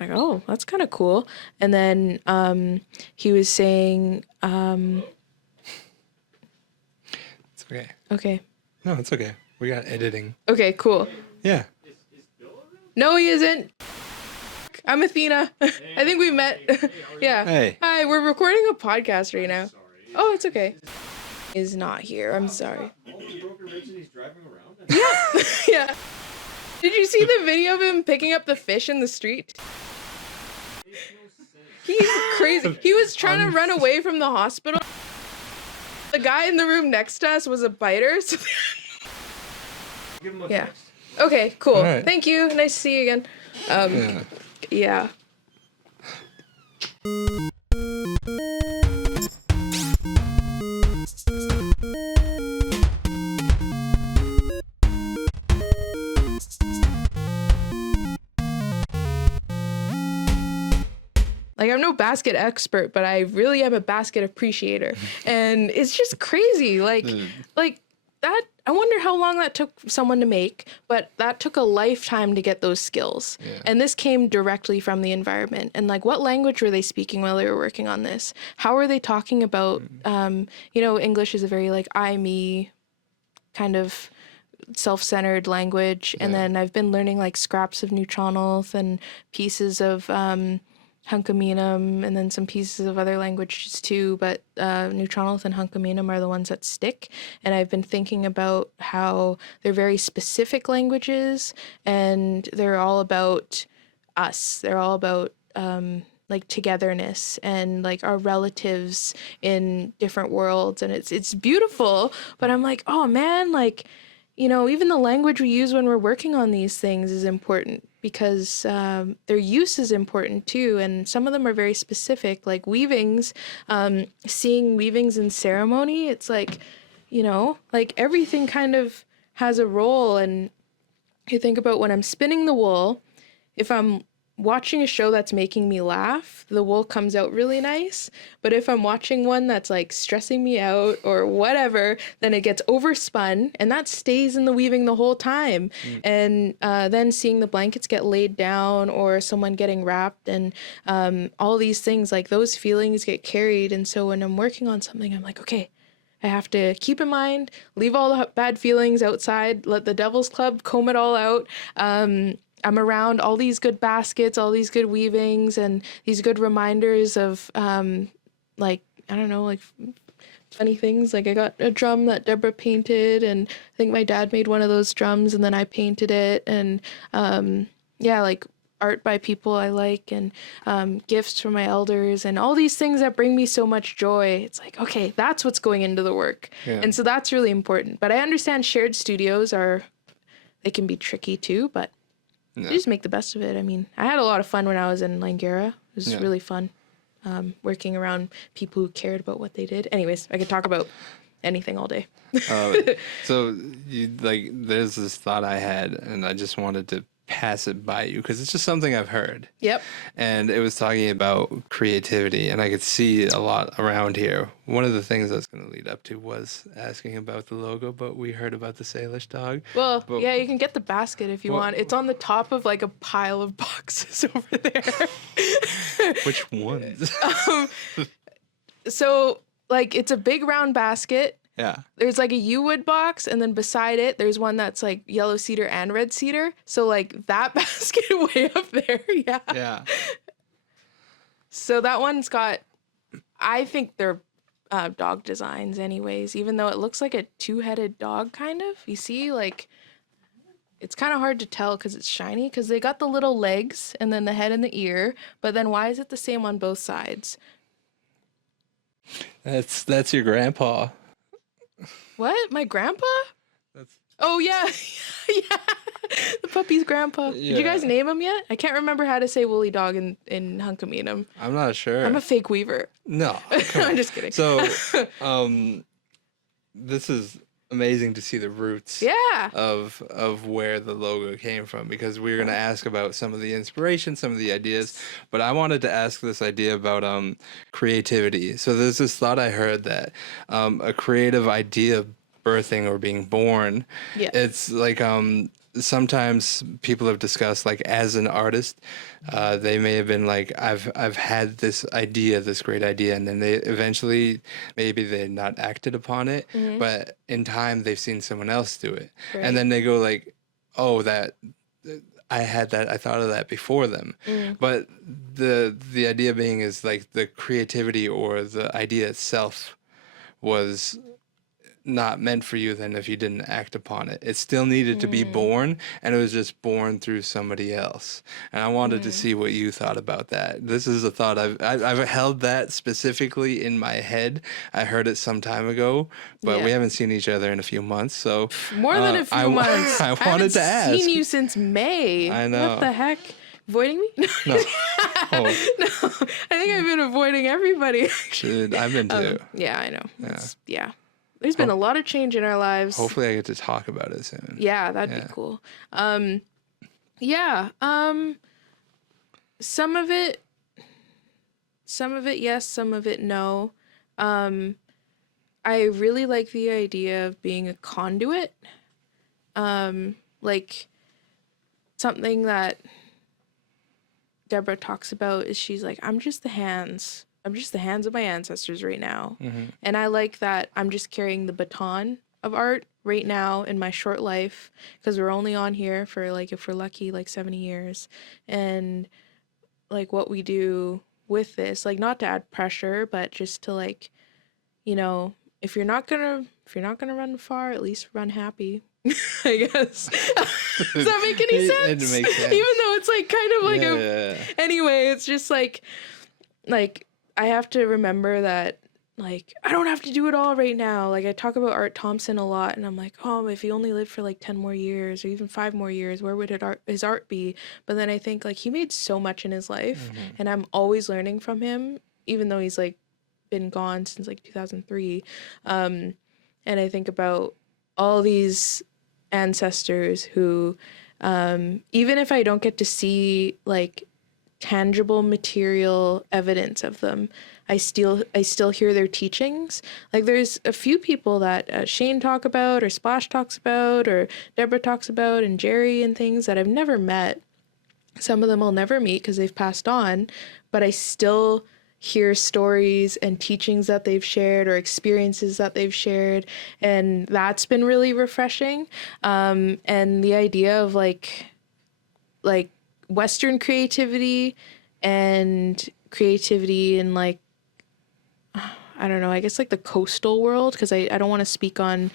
Like, oh, that's kind of cool. And then he was saying, It's okay. okay. No, it's okay. We got editing. Okay, cool. Yeah. No, he isn't. I'm Atheana. I think we met. Yeah. Hey. Hi, we're recording a podcast right now. Oh, it's okay. Is not here. I'm sorry. Yeah. Yeah. Did you see the video of him picking up the fish in the street? He's crazy. He was trying to run away from the hospital. The guy in the room next to us was a biter. So yeah. Okay, cool. Right. Thank you. Nice to see you again. Yeah. Like, I'm no basket expert, but I really am a basket appreciator. And it's just crazy. Like that, I wonder how long that took someone to make, but that took a lifetime to get those skills. Yeah. And this came directly from the environment. And like, what language were they speaking while they were working on this? How are they talking about, English is a very like I, me kind of self-centered language. And then I've been learning like scraps of Nuu-chah-nulth and pieces of, Hunkaminam, and then some pieces of other languages too, but Nuu-chah-nulth and Hunkaminam are the ones that stick. And I've been thinking about how they're very specific languages, and they're all about us. They're all about like togetherness and like our relatives in different worlds, and it's beautiful. But I'm like, oh man, like, even the language we use when we're working on these things is important, because their use is important too. And some of them are very specific, like weavings, seeing weavings in ceremony. It's like, like everything kind of has a role. And you think about when I'm spinning the wool, if I'm watching a show that's making me laugh, the wool comes out really nice. But if I'm watching one that's like stressing me out or whatever, then it gets overspun, and that stays in the weaving the whole time. And then seeing the blankets get laid down or someone getting wrapped, and all these things, like those feelings get carried. And so when I'm working on something, I'm like, okay, I have to keep in mind, leave all the bad feelings outside, let the Devil's Club comb it all out. I'm around all these good baskets, all these good weavings, and these good reminders of, like funny things. Like I got a drum that Deborah painted, and I think my dad made one of those drums, and then I painted it. And like art by people I like, and gifts from my elders, and all these things that bring me so much joy. It's like, okay, that's what's going into the work. Yeah. And so that's really important. But I understand shared studios they can be tricky too, but you just make the best of it. I mean, I had a lot of fun when I was in Langara. It was really fun working around people who cared about what they did. Anyways, I could talk about anything all day. So there's this thought I had, and I just wanted to pass it by you because it's just something I've heard. Yep. And it was talking about creativity, and I could see a lot around here. One of the things I was going to lead up to was asking about the logo, but we heard about the Salish dog. Well, yeah, you can get the basket if you want. It's on the top of like a pile of boxes over there. Which ones? So like it's a big round basket. Yeah. There's like a yew-wood box, and then beside it, there's one that's like yellow cedar and red cedar. So like that basket way up there, yeah. Yeah. So that one's got, I think they're dog designs anyways, even though it looks like a two-headed dog kind of. You see, like, it's kind of hard to tell because it's shiny, because they got the little legs and then the head and the ear, but then why is it the same on both sides? That's your grandpa. What? My grandpa? Oh, yeah. Yeah. The puppy's grandpa. Yeah. Did you guys name him yet? I can't remember how to say woolly dog in Hunkaminam. I'm not sure. I'm a fake weaver. No. I'm just kidding. So, this is amazing to see the roots of where the logo came from, because we're going to ask about some of the inspiration, some of the ideas, but I wanted to ask this idea about creativity. So there's this thought I heard that a creative idea birthing or being born, it's like sometimes people have discussed, like, as an artist, they may have been like, I've had this idea, this great idea, and then they eventually, maybe they not acted upon it, but in time they've seen someone else do it, and then they go like, oh, that I had that, I thought of that before them. But the idea being is like the creativity or the idea itself was not meant for you then if you didn't act upon it. It still needed to be born, and it was just born through somebody else. And I wanted to see what you thought about that. This is a thought I've held that specifically in my head. I heard it some time ago, but we haven't seen each other in a few months. So more than a few months. I wanted to ask. I've seen you since May. I know. What the heck? Avoiding me? No. Oh. No. I think I've been avoiding everybody. Dude, I've been too. Yeah, I know. Yeah. There's been a lot of change in our lives. Hopefully I get to talk about it soon. Yeah, that'd be cool. Some of it yes, some of it no. I really like the idea of being a conduit. Like something that Deborah talks about is she's like, I'm just the hands of my ancestors right now. And I like that I'm just carrying the baton of art right now in my short life, because we're only on here for, like, if we're lucky, like 70 years. And like what we do with this, like, not to add pressure, but just to, like, you know, if you're not gonna run far, at least run happy. I guess. Does that make any sense? It makes sense. Even though it's like kind of like anyway, it's just like I have to remember that, like, I don't have to do it all right now. Like, I talk about Art Thompson a lot, and I'm like, oh, if he only lived for like 10 more years or even 5 more years, where would his art be? But then I think, like, he made so much in his life, and I'm always learning from him, even though he's, like, been gone since, like, 2003. And I think about all these ancestors who, even if I don't get to see, like, tangible material evidence of them, I still hear their teachings. Like, there's a few people that Shane talk about, or Splash talks about, or Deborah talks about, and Jerry and things that I've never met. Some of them I'll never meet because they've passed on, but I still hear stories and teachings that they've shared or experiences that they've shared, and that's been really refreshing. And the idea of like Western creativity and creativity in, like, I don't know, I guess like the coastal world, because I don't want to speak on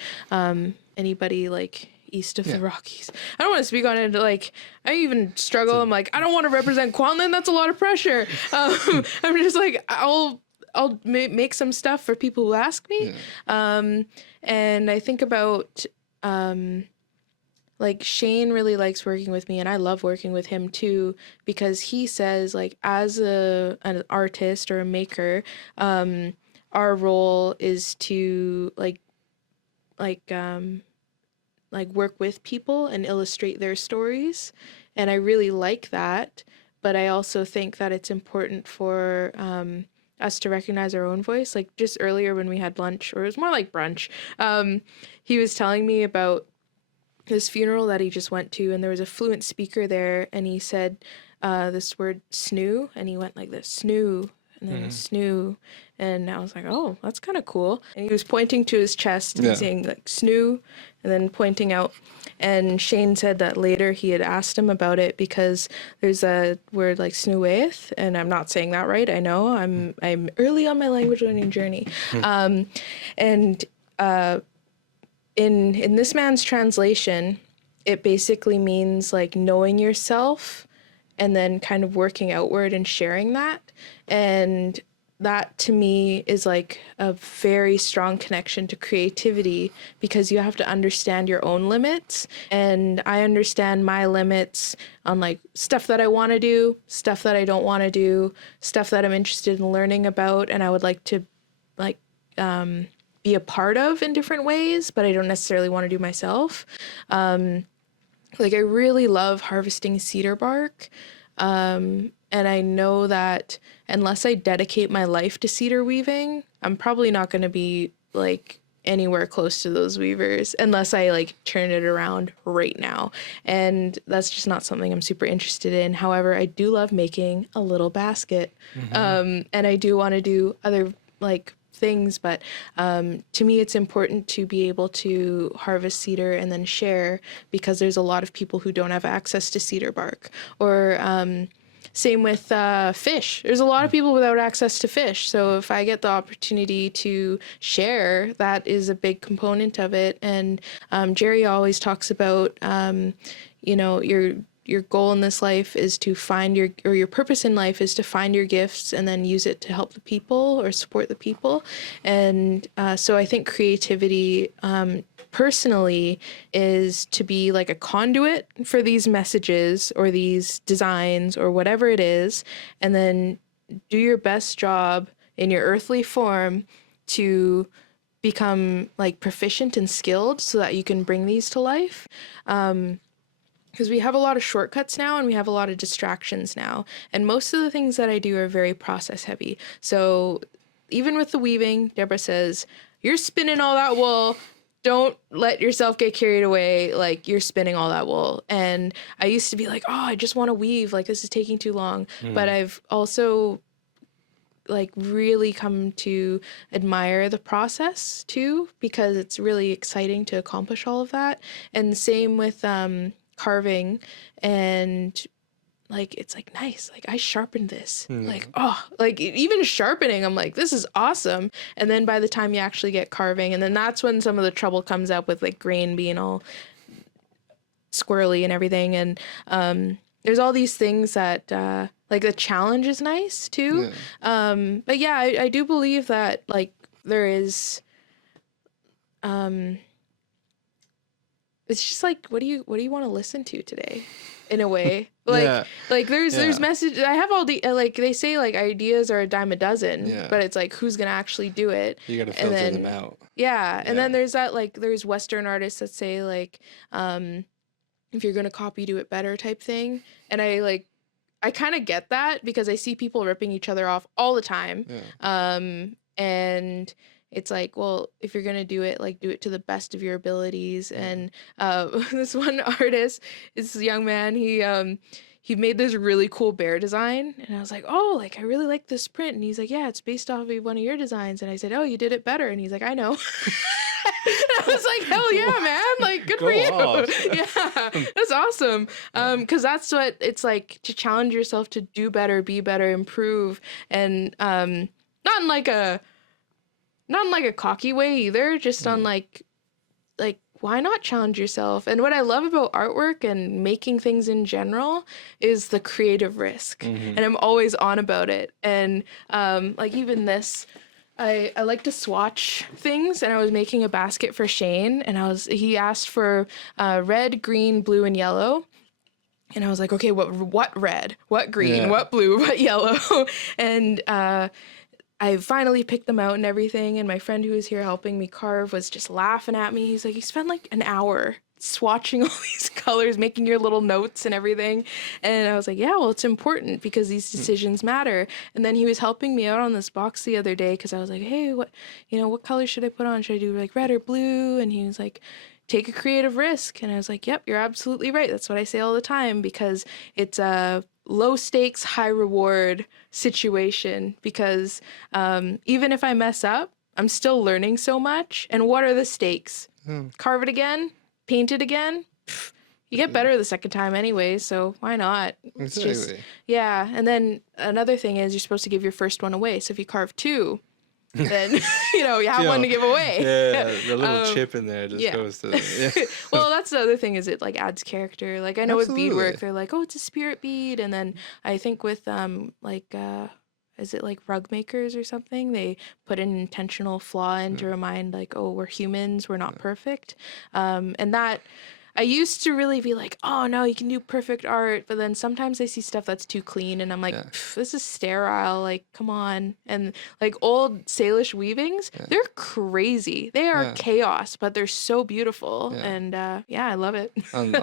anybody like east of the Rockies. I don't want to speak on it. Like, I even struggle. I'm like, I don't want to represent Kwantlen. That's a lot of pressure. I'm just like, I'll make some stuff for people who ask me. And I think about like, Shane really likes working with me, and I love working with him too, because he says, like, as an artist or a maker, our role is to like work with people and illustrate their stories. And I really like that, but I also think that it's important for us to recognize our own voice. Like, just earlier when we had lunch, or it was more like brunch, he was telling me about this funeral that he just went to, and there was a fluent speaker there, and he said this word snoo, and he went like this, snoo, and then snoo, and I was like, oh, that's kind of cool. And he was pointing to his chest and saying, like, snoo, and then pointing out. And Shane said that later he had asked him about it, because there's a word like snooeth, and I'm not saying that right, I know, I'm early on my language learning journey. In this man's translation, it basically means, like, knowing yourself and then kind of working outward and sharing that. And that, to me, is like a very strong connection to creativity, because you have to understand your own limits. And I understand my limits on, like, stuff that I want to do, stuff that I don't want to do, stuff that I'm interested in learning about, and I would like to, like, be a part of in different ways, but I don't necessarily want to do myself. Like, I really love harvesting cedar bark. And I know that unless I dedicate my life to cedar weaving, I'm probably not going to be, like, anywhere close to those weavers unless I like turn it around right now. And that's just not something I'm super interested in. However, I do love making a little basket. And I do want to do other like things, but to me it's important to be able to harvest cedar and then share, because there's a lot of people who don't have access to cedar bark. Or same with fish. There's a lot of people without access to fish. So if I get the opportunity to share, that is a big component of it. And Jerry always talks about, you know, your goal in this life is to find your purpose in life is to find your gifts and then use it to help the people or support the people. And so I think creativity personally is to be like a conduit for these messages or these designs or whatever it is, and then do your best job in your earthly form to become like proficient and skilled so that you can bring these to life. Because we have a lot of shortcuts now and we have a lot of distractions now. And most of the things that I do are very process heavy. So even with the weaving, Deborah says, you're spinning all that wool. Don't let yourself get carried away. Like, you're spinning all that wool. And I used to be like, oh, I just want to weave. Like, this is taking too long. But I've also like really come to admire the process too, because it's really exciting to accomplish all of that. And same with carving, and like it's like nice, like I sharpened this, like oh, like even sharpening, I'm like, this is awesome. And then by the time you actually get carving, and then that's when some of the trouble comes up with like grain being all squirrely and everything. And there's all these things that like the challenge is nice too. But yeah, I do believe that like there is it's just like, what do you want to listen to today, in a way? Like, like there's message. I have all the like they say like ideas are a dime a dozen, but it's like who's gonna actually do it? You gotta filter them out. And then there's that like there's Western artists that say like if you're gonna copy, do it better type thing, and I kind of get that because I see people ripping each other off all the time, and it's like, well, if you're going to do it, like do it to the best of your abilities. And this one artist, this young man, he made this really cool bear design. And I was like, oh, like, I really like this print. And he's like, yeah, it's based off of one of your designs. And I said, oh, you did it better. And he's like, I know. I was like, hell yeah, man. Like, good for you. Yeah, that's awesome. Because that's what it's like, to challenge yourself to do better, be better, improve. And not in like a cocky way either, just on like why not challenge yourself? And what I love about artwork and making things in general is the creative risk. And I'm always on about it. And like even this, I like to swatch things, and I was making a basket for Shane, and he asked for red, green, blue, and yellow. And I was like, okay, what red, what green, what blue, what yellow? And I finally picked them out and everything, and my friend who was here helping me carve was just laughing at me. He's like, you spent like an hour swatching all these colors, making your little notes and everything. And I was like, yeah, well, it's important because these decisions matter. And then he was helping me out on this box the other day because I was like, hey, what color should I put on? Should I do like red or blue? And he was like, take a creative risk. And I was like, yep, you're absolutely right. That's what I say all the time, because it's a low stakes, high reward situation, because even if I mess up, I'm still learning so much. And what are the stakes? Carve it again, paint it again. Pfft, you get better the second time anyway, so why not? It's just, and then another thing is you're supposed to give your first one away. So if you carve two, then you have one to give away. The little chip in there just goes to Well, that's the other thing, is it like adds character. Like I know with beadwork, they're like, oh, it's a spirit bead. And then I think with is it like rug makers or something, they put an intentional flaw in to remind like, oh, we're humans, we're not perfect. And that I used to really be like, oh no, you can do perfect art, but then sometimes I see stuff that's too clean and I'm like, this is sterile, like come on. And like old Salish weavings, they're crazy. They are chaos, but they're so beautiful. And I love it. on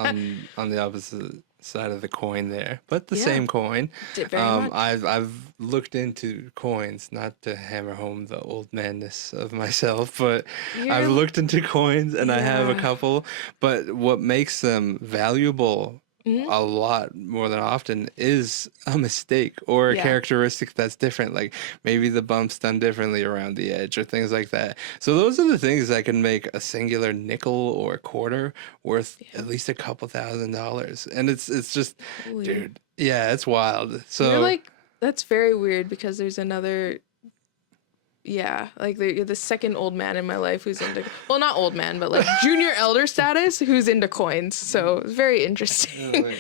the opposite side of the coin there, but the same coin. Very much. I've looked into coins, not to hammer home the old madness of myself, but I've looked into coins and I have a couple. But what makes them valuable a lot more than often is a mistake or a characteristic that's different, like maybe the bump's done differently around the edge or things like that. So those are the things that can make a singular nickel or quarter worth at least a couple $1,000s. And it's just dude, it's wild. So you're like, that's very weird, because there's another like you're the second old man in my life who's into, well, not old man, but like junior elder status, who's into coins. So it's very interesting.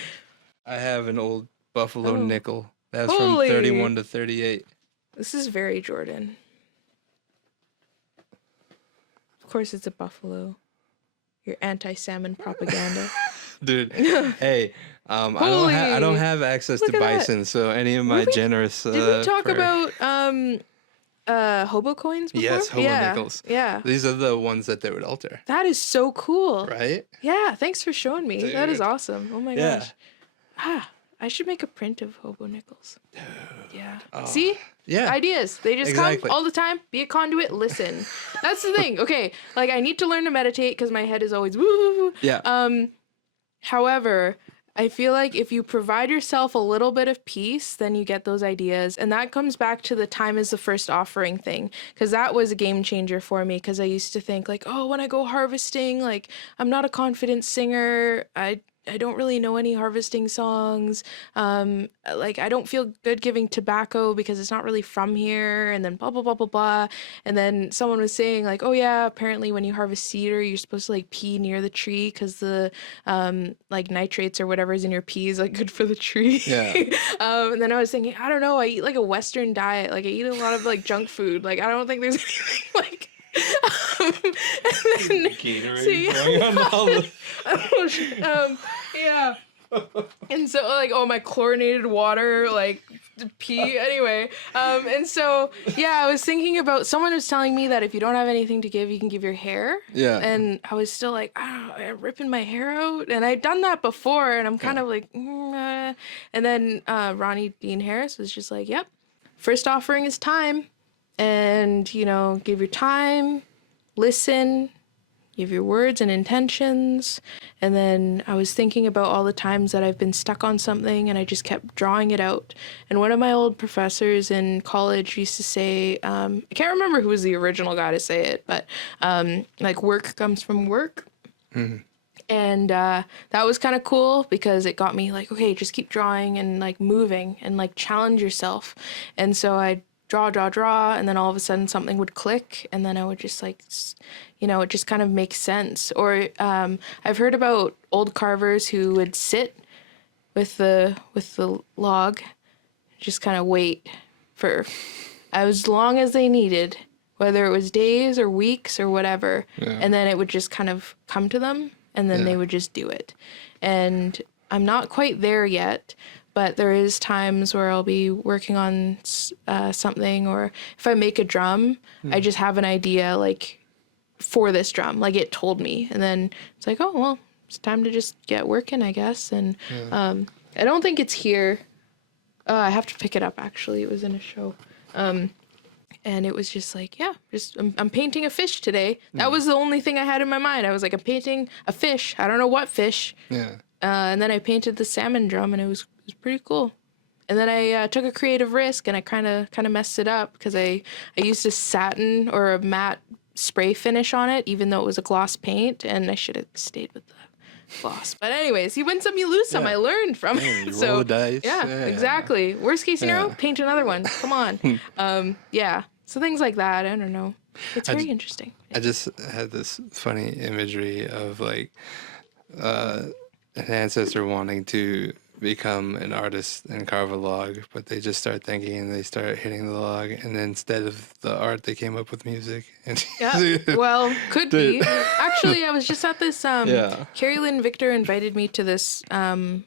I have an old buffalo nickel. That's from 31 to 38. This is very Jordan. Of course it's a buffalo. Your anti-salmon propaganda. Dude, hey, I don't have access to bison, so any of my generous did we talk about hobo coins before? Yes, hobo nickels. Yeah. These are the ones that they would alter. That is so cool. Right? Yeah, thanks for showing me. Dude. That is awesome. Oh my gosh. I should make a print of hobo nickels. Dude. Yeah. Oh. See? Yeah. Ideas. They just come all the time. Be a conduit. Listen. That's the thing. Okay. Like, I need to learn to meditate because my head is always woo. Yeah. However, I feel like if you provide yourself a little bit of peace, then you get those ideas. And that comes back to the time is the first offering thing, because that was a game changer for me, because I used to think like, oh, when I go harvesting, like, I'm not a confident singer. I don't really know any harvesting songs. Like, I don't feel good giving tobacco because it's not really from here, and then blah, blah, blah, blah, blah. And then someone was saying like, oh yeah, apparently when you harvest cedar, you're supposed to like pee near the tree because the like nitrates or whatever is in your pee is like good for the tree. Yeah. And then I was thinking, I don't know, I eat like a Western diet. Like, I eat a lot of like junk food. Like, I don't think there's anything like and then, and so like, oh, my chlorinated water, like pee anyway. And so I was thinking about, someone was telling me that if you don't have anything to give, you can give your hair. Yeah. And I was still like, I'm ripping my hair out, and I'd done that before, and I'm kind of like, And then Ronnie Dean Harris was just like, yep, first offering is time. And, give your time, listen, give your words and intentions. And then I was thinking about all the times that I've been stuck on something and I just kept drawing it out. And one of my old professors in college used to say, I can't remember who was the original guy to say it, but like, work comes from work. Mm-hmm. And that was kind of cool, because it got me like, okay, just keep drawing and like moving and like challenge yourself. And so I'd draw, and then all of a sudden something would click, and then I would just like, it just kind of makes sense. Or I've heard about old carvers who would sit with the log, just kind of wait for as long as they needed, whether it was days or weeks or whatever, and then it would just kind of come to them, and then they would just do it. And I'm not quite there yet, but there is times where I'll be working on something, or if I make a drum, I just have an idea like for this drum, like it told me, and then it's like, oh well, it's time to just get working, I guess. And I don't think it's here. I have to pick it up actually. It was in a show, and it was just like, I'm painting a fish today. That was the only thing I had in my mind. I was like, I'm painting a fish. I don't know what fish. Yeah. And then I painted the salmon drum, and it was pretty cool. And then I took a creative risk, and I kind of messed it up, because I used a satin or a matte spray finish on it, even though it was a gloss paint, and I should have stayed with the gloss. But anyways, you win some, you lose some. I learned from it. So roll the dice. Yeah, exactly. Worst case scenario, paint another one. Come on. So things like that. I don't know. It's very interesting. I just had this funny imagery of like an ancestor wanting to become an artist and carve a log, but they just start thinking and they start hitting the log, and then instead of the art they came up with music. And well, could be. Actually, I was just at this Carrie Lynn Victor invited me to this mountain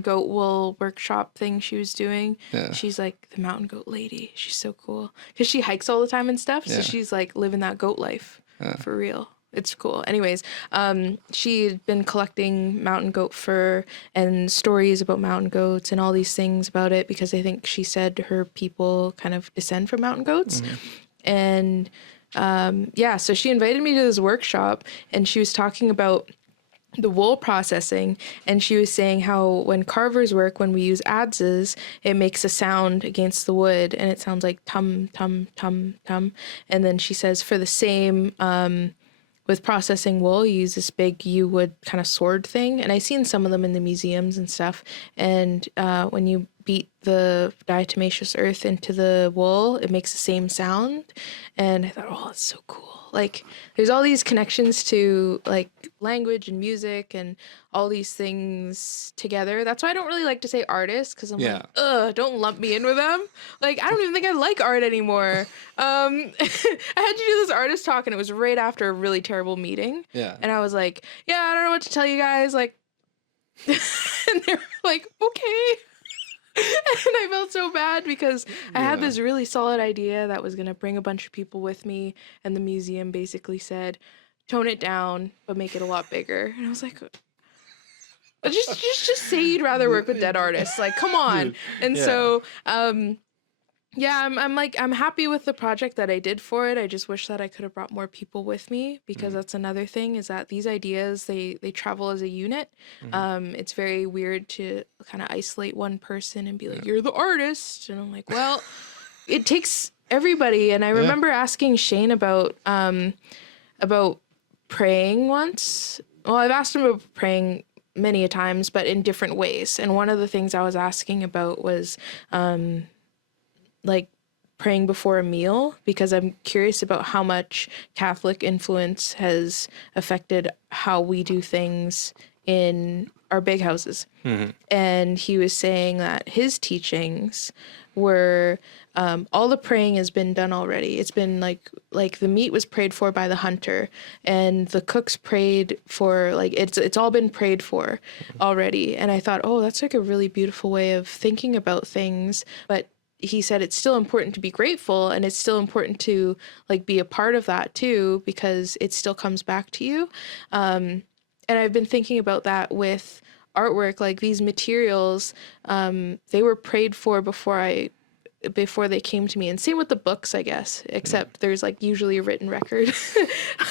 goat wool workshop thing she was doing. She's like the mountain goat lady. She's so cool because she hikes all the time and stuff, so she's like living that goat life for real. It's cool. Anyways, she'd been collecting mountain goat fur and stories about mountain goats and all these things about it because I think she said her people kind of descend from mountain goats. And so she invited me to this workshop and she was talking about the wool processing, and she was saying how when carvers work, when we use adzes, it makes a sound against the wood and it sounds like tum tum tum tum. And then she says for the same with processing wool, you use this big yew wood kind of sword thing, and I've seen some of them in the museums and stuff. And when you beat the diatomaceous earth into the wool, it makes the same sound. And I thought, oh, that's so cool. Like, there's all these connections to like language and music and all these things together. That's why I don't really like to say artist, because I'm like, ugh, don't lump me in with them. Like, I don't even think I like art anymore. I had to do this artist talk, and it was right after a really terrible meeting. Yeah. And I was like, yeah, I don't know what to tell you guys. Like, and they were like, okay. And I felt so bad because I had this really solid idea that was going to bring a bunch of people with me, and the museum basically said, tone it down, but make it a lot bigger. And I was like, just say you'd rather work with dead artists. Like, come on. Dude, and so, I'm happy with the project that I did for it. I just wish that I could have brought more people with me, because that's another thing, is that these ideas, they travel as a unit. It's very weird to kind of isolate one person and be like, you're the artist. And I'm like, well, it takes everybody. And I remember asking Shane about praying once. Well, I've asked him about praying many a times, but in different ways. And one of the things I was asking about was, like praying before a meal, because I'm curious about how much Catholic influence has affected how we do things in our big houses. And he was saying that his teachings were all the praying has been done already. It's been like the meat was prayed for by the hunter, and the cooks prayed for, like, it's all been prayed for already. And I thought, oh, that's like a really beautiful way of thinking about things. But he said it's still important to be grateful, and it's still important to like be a part of that too, because it still comes back to you. And I've been thinking about that with artwork, like these materials, they were prayed for before they came to me. And same with the books, I guess, except there's like usually a written record.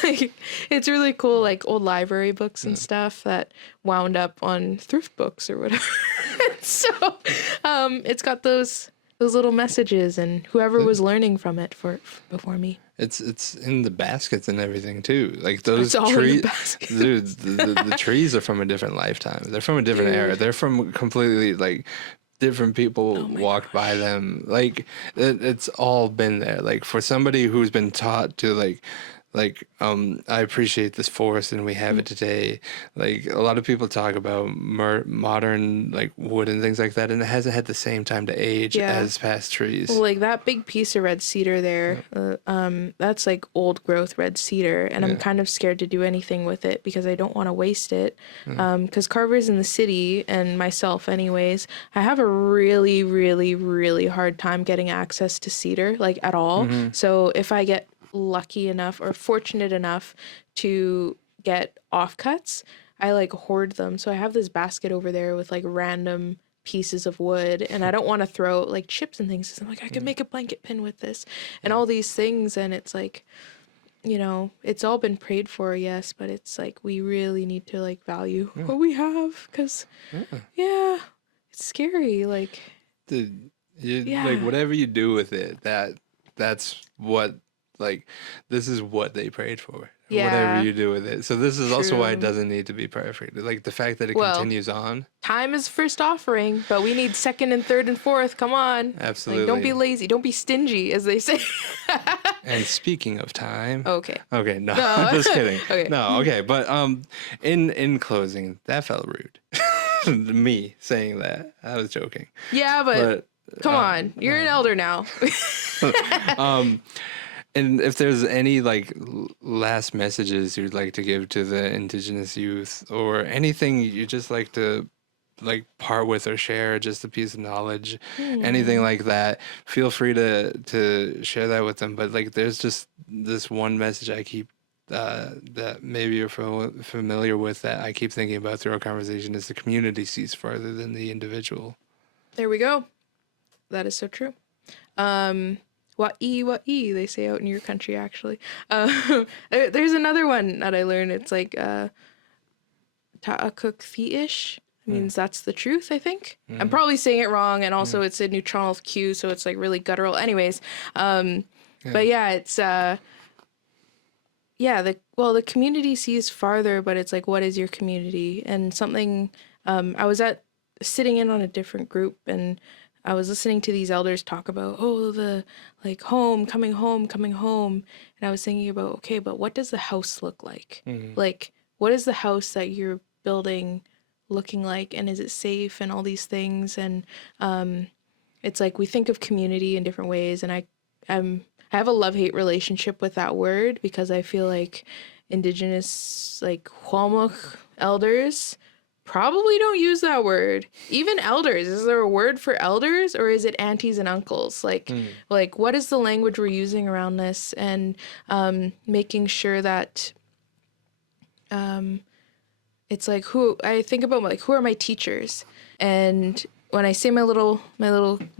Like, it's really cool, like old library books and stuff that wound up on thrift books or whatever. So it's got those little messages, and whoever was learning from it before me. It's in the baskets and everything too. Like those trees, dude. The trees are from a different lifetime. They're from a different era. They're from completely like different people walked by them. Like it's all been there. Like for somebody who's been taught to like I appreciate this forest and we have it today. Like a lot of people talk about modern like wood and things like that, and it hasn't had the same time to age as past trees. Well, like that big piece of red cedar there, that's like old growth red cedar, and I'm kind of scared to do anything with it because I don't want to waste it. Because carvers in the city, and myself anyways, I have a really, really, really hard time getting access to cedar, like at all. So if I get lucky enough or fortunate enough to get offcuts, I like hoard them. So I have this basket over there with like random pieces of wood, and I don't want to throw like chips and things. So I'm like, I could make a blanket pin with this and all these things. And it's like, you know, it's all been prayed for, yes, but it's like we really need to like value what we have, because it's scary. Like, dude, like whatever you do with it, that's what, like, this is what they prayed for. Whatever you do with it. So this is also why it doesn't need to be perfect. Like the fact that it continues on. Time is first offering, but we need second and third and fourth. Come on. Absolutely. Like, don't be lazy. Don't be stingy, as they say. And speaking of time. Okay. Okay, no. I'm just kidding. Okay. No, okay. But in closing, that felt rude. Me saying that. I was joking. Yeah, but come on. You're an elder now. And if there's any like last messages you'd like to give to the Indigenous youth, or anything you just like to like part with or share, just a piece of knowledge, anything like that, feel free to share that with them. But like there's just this one message I keep that maybe you're familiar with that I keep thinking about through our conversation is the community sees farther than the individual. There we go. That is so true. Wa'i, they say out in your country, actually. There's another one that I learned. It's like ta'akuk fi-ish. Means that's the truth, I think. I'm probably saying it wrong, and also it's a neutral Q, so it's like really guttural. Anyways, but yeah, it's the community sees farther, but it's like, what is your community? And something I was sitting in on a different group, and I was listening to these elders talk about, the like coming home, and I was thinking about, okay, but what does the house look like? Like, what is the house that you're building looking like, and is it safe, and all these things? And it's like we think of community in different ways, and I have a love-hate relationship with that word, because I feel like Indigenous, like Hualmuk elders probably don't use that word. Even elders, is there a word for elders, or is it aunties and uncles? Like what is the language we're using around this? And making sure that it's like, who I think about, like, who are my teachers? And when I say my little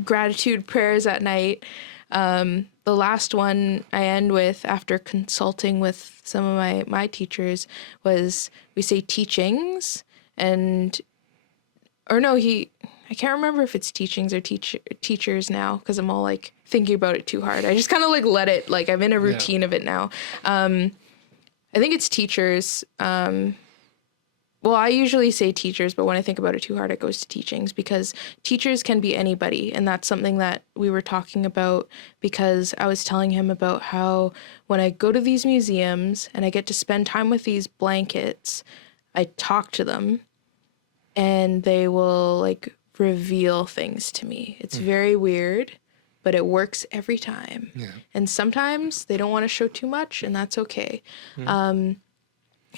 gratitude prayers at night, the last one I end with, after consulting with some of my teachers, was we say teachings, I can't remember if it's teachings or teachers now, because I'm all like thinking about it too hard. I just kind of like let it, like I'm in a routine of it now. I think it's teachers. Well, I usually say teachers, but when I think about it too hard, it goes to teachings, because teachers can be anybody. And that's something that we were talking about, because I was telling him about how when I go to these museums and I get to spend time with these blankets, I talk to them and they will like reveal things to me. It's very weird, but it works every time. Yeah. And sometimes they don't want to show too much, and that's okay.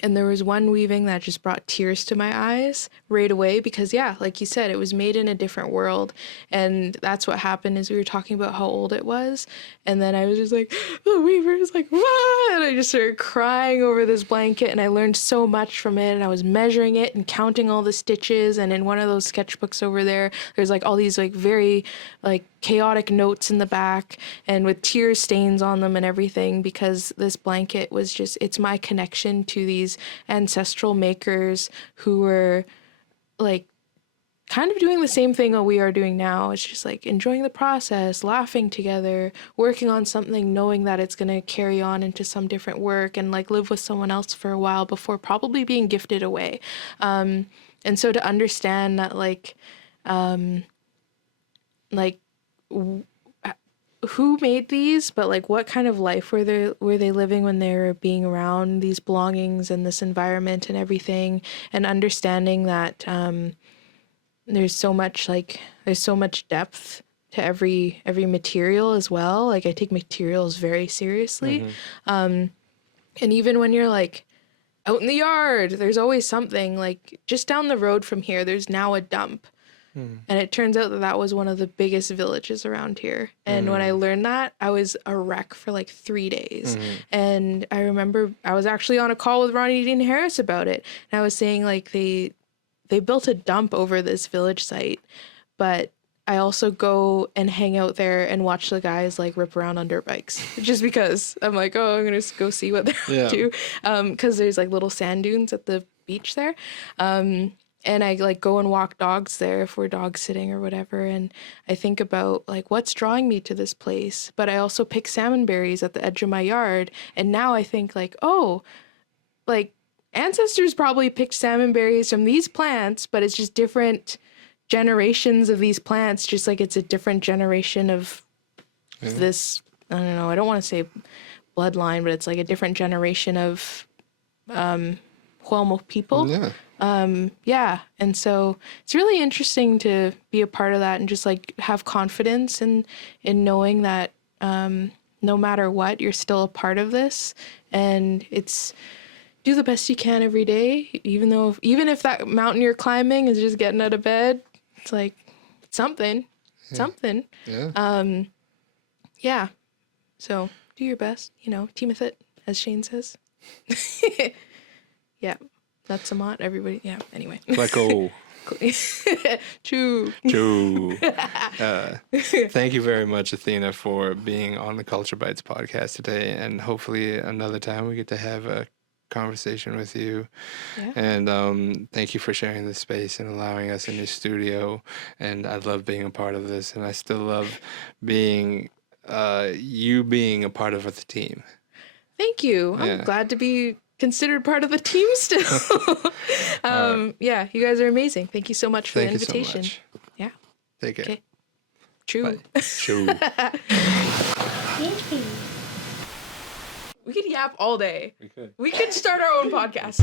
And there was one weaving that just brought tears to my eyes right away, because like you said, it was made in a different world. And that's what happened, is we were talking about how old it was. And then I was just like, the weaver is like, what? And I just started crying over this blanket, and I learned so much from it. And I was measuring it and counting all the stitches. And in one of those sketchbooks over there's like all these like very like chaotic notes in the back, and with tear stains on them and everything, because this blanket was just, it's my connection to these ancestral makers who were like kind of doing the same thing that we are doing now. It's just like enjoying the process, laughing together, working on something, knowing that it's going to carry on into some different work, and like live with someone else for a while before probably being gifted away. And so to understand that who made these, but like what kind of life were they living when they were being around these belongings and this environment and everything, and understanding that there's so much depth to every material as well. Like I take materials very seriously. And even when you're like out in the yard, there's always something. Like just down the road from here, there's now a dump. And it turns out that was one of the biggest villages around here. And when I learned that, I was a wreck for like 3 days. And I remember I was actually on a call with Ronnie Dean Harris about it. And I was saying like they built a dump over this village site, but I also go and hang out there and watch the guys like rip around on dirt bikes, just because I'm like, oh, I'm going to go see what they're up to. 'Cause there's like little sand dunes at the beach there. And I like go and walk dogs there if we're dog sitting or whatever. And I think about like what's drawing me to this place. But I also pick salmon berries at the edge of my yard. And now I think like, oh, like ancestors probably picked salmon berries from these plants, but it's just different generations of these plants. Just like it's a different generation of this, I don't know, I don't want to say bloodline, but it's like a different generation of Hualmuk people. And so it's really interesting to be a part of that and just like have confidence in knowing that no matter what, you're still a part of this, and it's do the best you can every day, even if that mountain you're climbing is just getting out of bed. It's like something. So do your best, team with it, as Shane says. Yeah. That's a mot. Everybody. Yeah. Anyway. Pleco. Choo. Choo. Thank you very much, Atheana, for being on the Culture Bytes podcast today. And hopefully another time we get to have a conversation with you. Yeah. And thank you for sharing this space and allowing us in your studio. And I love being a part of this. And I still love being you being a part of the team. Thank you. Yeah. I'm glad to be considered part of the team still. Yeah, you guys are amazing. Thank you so much for the invitation. So much. Yeah. Take care. Okay. True. True. We could yap all day. We could. We could start our own podcast.